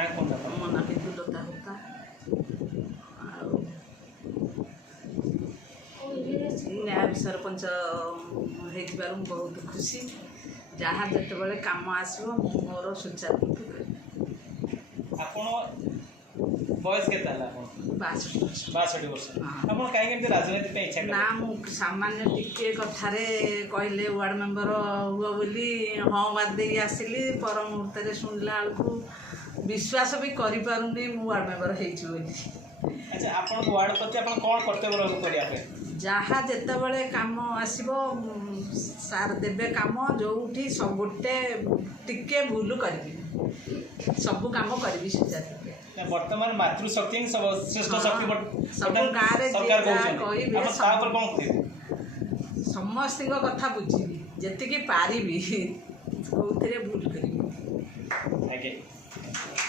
ना कौन मो ना विदुलता होता न्याय सरपंच हो बहुत खुशी जहाँ जिते काम आसो मोर सुचारू आपण बयस के 62 वर्ष आपण कहीं राजनीति पे इच्छा ना मु सामान्य टिके कथारे कहले वार्ड मेंबर हुआ बोली हाँ बात दे आसिली पर मुहूर्त शुणला बेलू विश्वास भी करि पारुनी मु वार्ड मेंबर हेछि बोली। अच्छा आपण वार्ड प्रति आपण कोन कर्तव्य रहू करिया पे जहाँ जिते काम आसो सार देवे काम जो सब गोटे टिके भूल कर सबू काम करी सुचारू वर्तमान मातृशक्ति श्रेष्ठ शक्ति सब गाँव सरकार समस्त कथा बुझी जी पारि कौन भूल कर